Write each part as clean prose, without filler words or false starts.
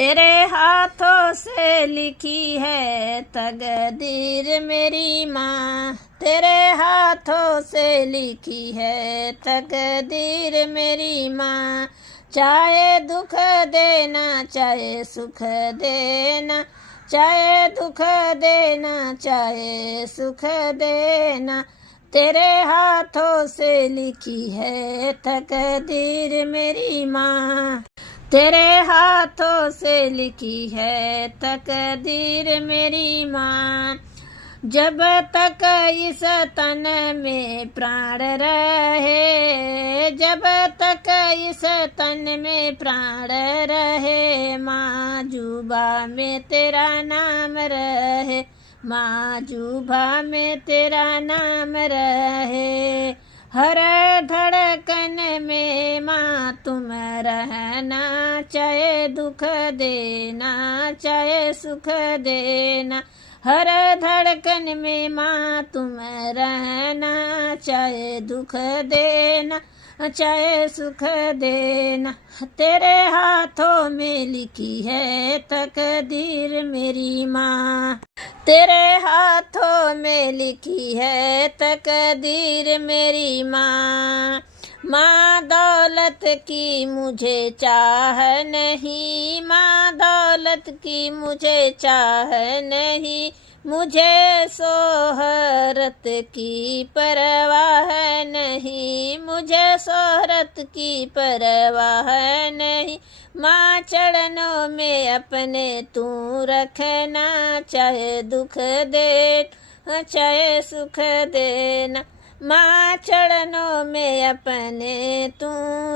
तेरे हाथों से लिखी है तकदीर मेरी माँ, तेरे हाथों से लिखी है तकदीर मेरी माँ। चाहे दुख देना चाहे सुख देना, चाहे दुख देना चाहे सुख देना, तेरे हाथों से लिखी है तकदीर मेरी माँ। तेरे हाथों से लिखी है तकदीर मेरी माँ। जब तक इस तन में प्राण रहे, जब तक इस तन में प्राण रहे, माँ जुबा में तेरा नाम रहे, माँ जुबा में तेरा नाम रहे। हर धड़कन में माँ तुम रहना, चाहे दुख देना चाहे सुख देना। हर धड़कन में माँ तुम रहना, चाहे दुख देना चाहे सुख देना। तेरे हाथों में लिखी है तकदीर मेरी माँ, तेरे हाथों में लिखी है तकदीर मेरी माँ। माँ दौलत की मुझे चाह नहीं, माँ दौलत की मुझे चाह नहीं, मुझे शोहरत की परवाह नहीं, मुझे शोहरत की परवाह नहीं। माँ चरणों में अपने तू रखना, चाहे दुख दे चाहे सुख देना। माँ चरणों में अपने तू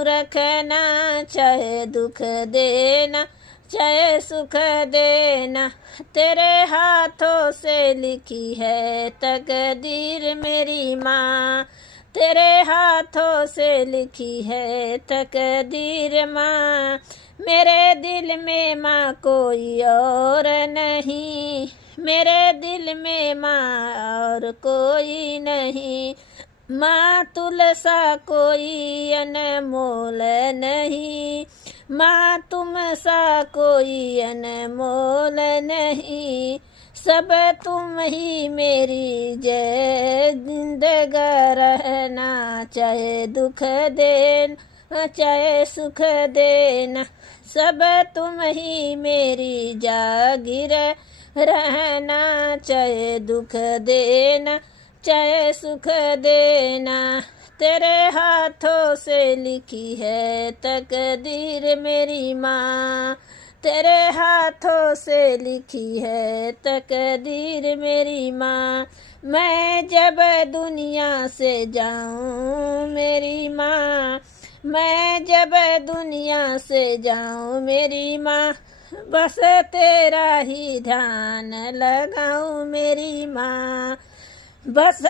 रखना, चाहे दुख देना चाहे सुख देना। तेरे हाथों से लिखी है तकदीर मेरी माँ, तेरे हाथों से लिखी है तकदीर माँ। मेरे दिल में माँ कोई और नहीं, मेरे दिल में माँ और कोई नहीं। माँ तुलसा कोई अनमोल नहीं, माँ तुम सा कोई अनमोल नहीं। सब तुम ही मेरी जय जिंदगा रहना, चाहे दुख देना चाहे सुख देना। सब तुम ही मेरी जागीर रहना, चाहे दुख देना चाहे सुख देना। तेरे हाथों से लिखी है तकदीर मेरी माँ, तेरे हाथों से लिखी है तकदीर मेरी माँ। मैं जब दुनिया से जाऊँ मेरी माँ, मैं जब दुनिया से जाऊँ मेरी माँ, बस तेरा ही ध्यान लगाऊँ मेरी माँ, बस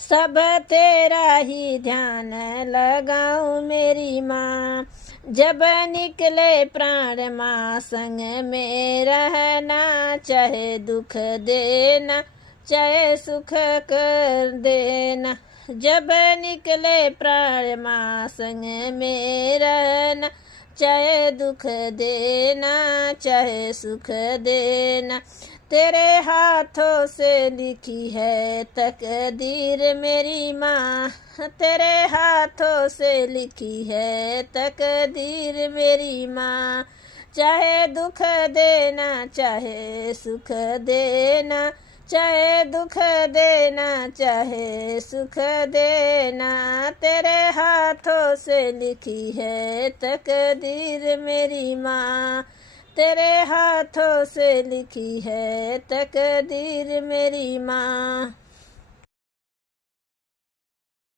सब तेरा ही ध्यान लगाऊं मेरी माँ। जब निकले प्राण माँ संग में रहना, चाहे दुख देना चाहे सुख कर देना। जब निकले प्राण माँ संग में रहना, चाहे दुख देना चाहे सुख देना। तेरे हाथों से लिखी है तकदीर मेरी माँ, तेरे हाथों से लिखी है तकदीर मेरी माँ। चाहे दुख देना चाहे सुख देना, चाहे दुख देना चाहे सुख देना। तेरे हाथों से लिखी है तकदीर मेरी माँ, तेरे हाथों से लिखी है तकदीर मेरी माँ।